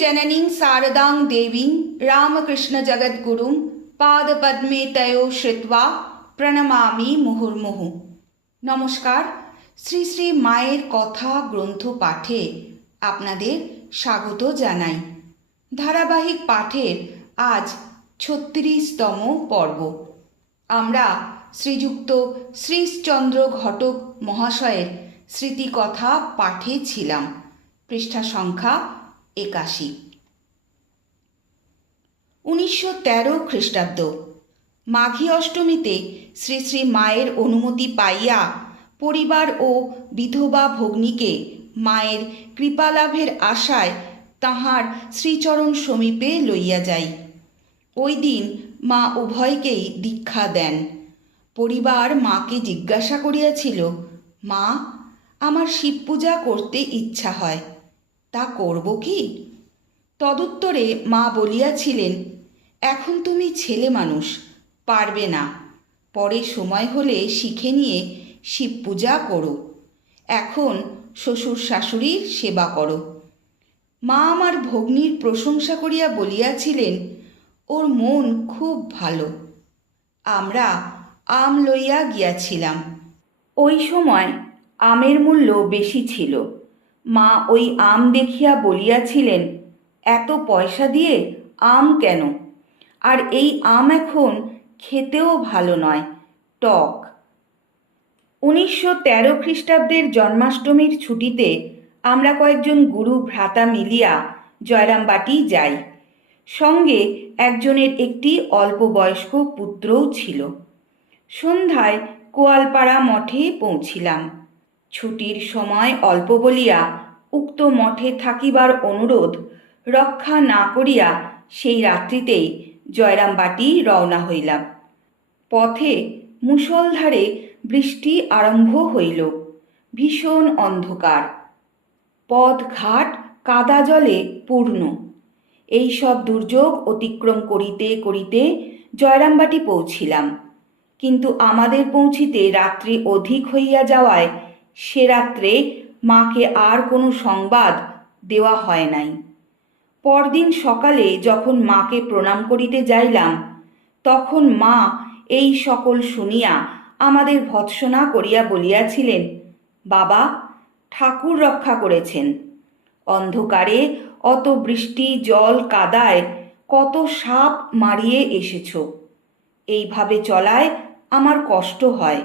জননীং শারদাং দেবীং রামকৃষ্ণ জগদ্গুরুং পাদপদ্মে তয় শ্রিত্বা প্রণমামি মুহুর্মুহু নমস্কার শ্রী শ্রী মায়ের কথা গ্রন্থ পাঠে আপনাদের স্বাগত জানাই। ধারাবাহিক পাঠের আজ ছত্রিশতম পর্ব। আমরা শ্রীযুক্ত শ্রীশচন্দ্র ঘটক মহাশয়ের স্মৃতিকথা পাঠে ছিলাম। পৃষ্ঠা সংখ্যা একাশি। উনিশশো তেরো খ্রিস্টাব্দ, মাঘী অষ্টমীতে শ্রী শ্রী মায়ের অনুমতি পাইয়া পরিবার ও বিধবা ভগ্নীকে মায়ের কৃপালাভের আশায় তাহার শ্রীচরণ সমীপে লইয়া যাই। ওই দিন মা উভয়কেই দীক্ষা দেন। পরিবার মাকে জিজ্ঞাসা করিয়াছিল, মা, আমার শিব পূজা করতে ইচ্ছা হয়। তা করব কি? তদুত্তরে মা বলিয়াছিলেন, এখন তুমি ছেলে মানুষ, পারবে না। পরে সময় হলে শিখে নিয়ে শিব পূজা করো। এখন শ্বশুর শাশুড়ির সেবা করো। মা আমার ভগ্নীর প্রশংসা করিয়া বলিয়াছিলেন, ওর মন খুব ভালো। আমরা আম লইয়া গিয়াছিলাম। ওই সময় আমের মূল্য বেশি ছিল। মা ওই আম দেখিয়া বলিয়াছিলেন, এত পয়সা দিয়ে আম কেন? আর এই আম এখন খেতেও ভালো নয়, টক। উনিশশো তেরো খ্রিস্টাব্দের জন্মাষ্টমীর ছুটিতে আমরা কয়েকজন গুরু ভ্রাতা মিলিয়া জয়রামবাটি যাই। সঙ্গে একজনের একটি অল্প বয়স্ক পুত্রও ছিল। সন্ধ্যায় কোয়ালপাড়া মঠে পৌঁছিলাম। ছুটির সময় অল্প বলিয়া উক্ত মঠে থাকিবার অনুরোধ রক্ষা না করিয়া সেই রাত্রিতেই জয়রামবাটি রওনা হইলাম। পথে মুষলধারে বৃষ্টি আরম্ভ হইল, ভীষণ অন্ধকার। পথঘাট কাদা জলে পূর্ণ। এই সব দুর্যোগ অতিক্রম করিতে করিতে জয়রামবাটি পৌঁছিলাম। কিন্তু আমাদের পৌঁছিতে রাত্রি অধিক হইয়া যাওয়ায় সে রাত্রে মাকে আর কোনো সংবাদ দেওয়া হয় নাই। পরদিন সকালে যখন মাকে প্রণাম করিতে যাইলাম, তখন মা এই সকল শুনিয়া আমাদের ভৎসনা করিয়া বলিয়াছিলেন, বাবা, ঠাকুর রক্ষা করেছেন। অন্ধকারে অত বৃষ্টি, জল, কাদায় কত সাপ মারিয়ে এসেছ। এইভাবে চলায় আমার কষ্ট হয়।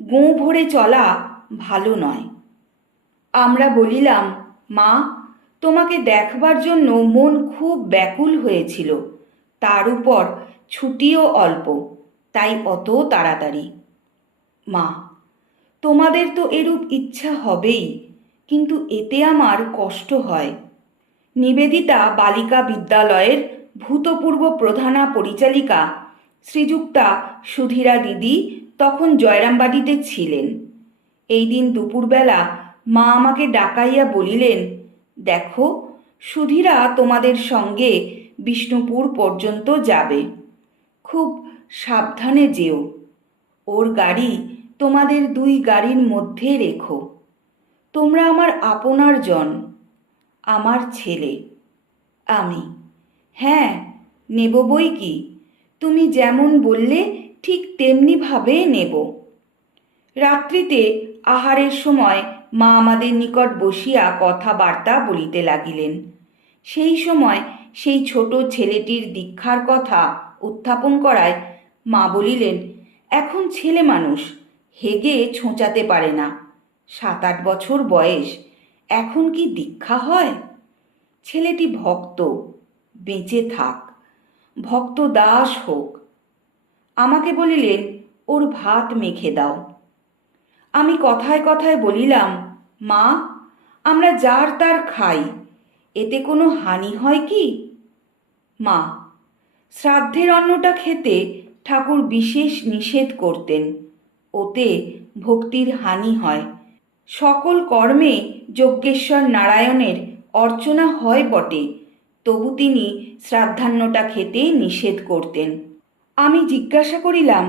গোঁ ভরে চলা ভালো নয়। আমরা বলিলাম, মা, তোমাকে দেখবার জন্য মন খুব ব্যাকুল হয়েছিল। তার উপর ছুটিও অল্প, তাই অত তাড়াতাড়ি। মা, তোমাদের তো এরূপ ইচ্ছা হবেই, কিন্তু এতে আমার কষ্ট হয়। নিবেদিতা বালিকা বিদ্যালয়ের ভূতপূর্ব প্রধানা পরিচালিকা শ্রীযুক্তা সুধীরা দিদি তখন জয়রামবাটিতে ছিলেন। এই দিন দুপুরবেলা মা আমাকে ডাকাইয়া বলিলেন, দেখো, সুধীরা তোমাদের সঙ্গে বিষ্ণুপুর পর্যন্ত যাবে। খুব সাবধানে যেও। ওর গাড়ি তোমাদের দুই গাড়ির মধ্যে রেখো। তোমরা আমার আপনার জন, আমার ছেলে। আমি হ্যাঁ নেব বই কি? তুমি যেমন বললে ঠিক তেমনিভাবে নেব। রাত্রিতে আহারের সময় মা আমাদের নিকট বসিয়া কথাবার্তা বলিতে লাগিলেন। সেই সময় সেই ছোট ছেলেটির দীক্ষার কথা উত্থাপন করায় মা বলিলেন, এখন ছেলে মানুষ, হেগে ছোঁচাতে পারে না। সাত আট বছর বয়স, এখন কি দীক্ষা হয়? ছেলেটি ভক্ত, বেঁচে থাক ভক্ত দাস হোক। আমাকে বলিলেন, ওর ভাত মেখে দাও। আমি কথায় কথায় বলিলাম, মা, আমরা যার তার খাই, এতে কোনো হানি হয় কি? মা, শ্রাদ্ধের অন্নটা খেতে ঠাকুর বিশেষ নিষেধ করতেন, ওতে ভক্তির হানি হয়। সকল কর্মে যজ্ঞেশ্বর নারায়ণের অর্চনা হয় বটে, তবু তিনি শ্রাদ্ধান্নটা খেতে নিষেধ করতেন। আমি জিজ্ঞাসা করিলাম,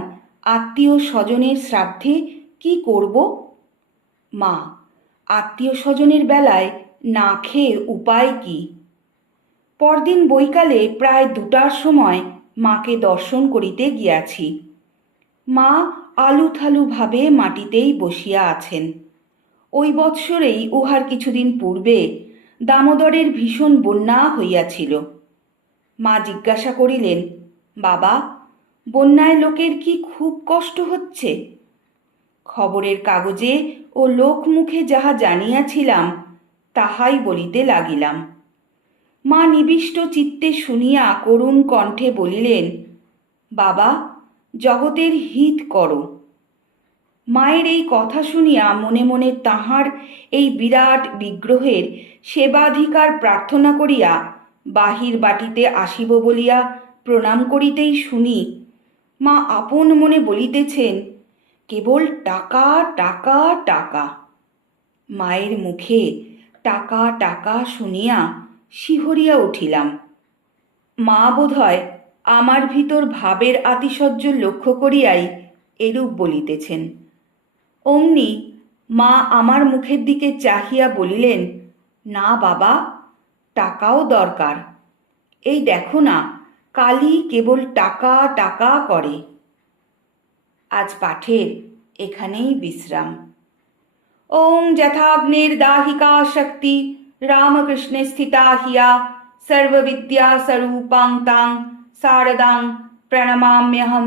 আত্মীয় স্বজনের শ্রাদ্ধে কি করব? মা, আত্মীয় স্বজনের বেলায় না খেয়ে উপায় কি? পরদিন বৈকালে প্রায় দুটার সময় মাকে দর্শন করিতে গিয়াছি। মা আলুথালু ভাবে মাটিতেই বসিয়া আছেন। ওই বৎসরেই উহার কিছুদিন পূর্বে দামোদরের ভীষণ বন্যা হইয়াছিল। মা জিজ্ঞাসা করিলেন, বাবা, বন্যায় লোকের কি খুব কষ্ট হচ্ছে? খবরের কাগজে ও লোকমুখে যাহা জানিয়াছিলাম, তাহাই বলিতে লাগিলাম। মা নিবিষ্ট চিত্তে শুনিয়া করুণ কণ্ঠে বলিলেন, বাবা, জগতের হিত করো। মায়ের এই কথা শুনিয়া মনে মনে তাহার এই বিরাট বিগ্রহের সেবাধিকার প্রার্থনা করিয়া বাহির বাটিতে আসিব বলিয়া প্রণাম করিতেই শুনি, মা আপন মনে বলিতেছেন কেবল টাকা টাকা টাকা। মায়ের মুখে টাকা টাকা শুনিয়া শিহরিয়া উঠিলাম। মা বোধহয় আমার ভিতর ভাবের আতিশয্য লক্ষ্য করিয়াই এরূপ বলিতেছেন। অমনি মা আমার মুখের দিকে চাহিয়া বলিলেন, না বাবা, টাকাও দরকার। এই দেখো না কালি কেবল টাকা টাকা করে। আজ পাঠের এখানেই বিশ্রাম ওম যথাগ্নির দাহিকা শক্তি রামকৃষ্ণে স্থিতা হিয়া সর্ববিদ্যা স্বরূপাং তাং শারদাং প্রণমাম্যহম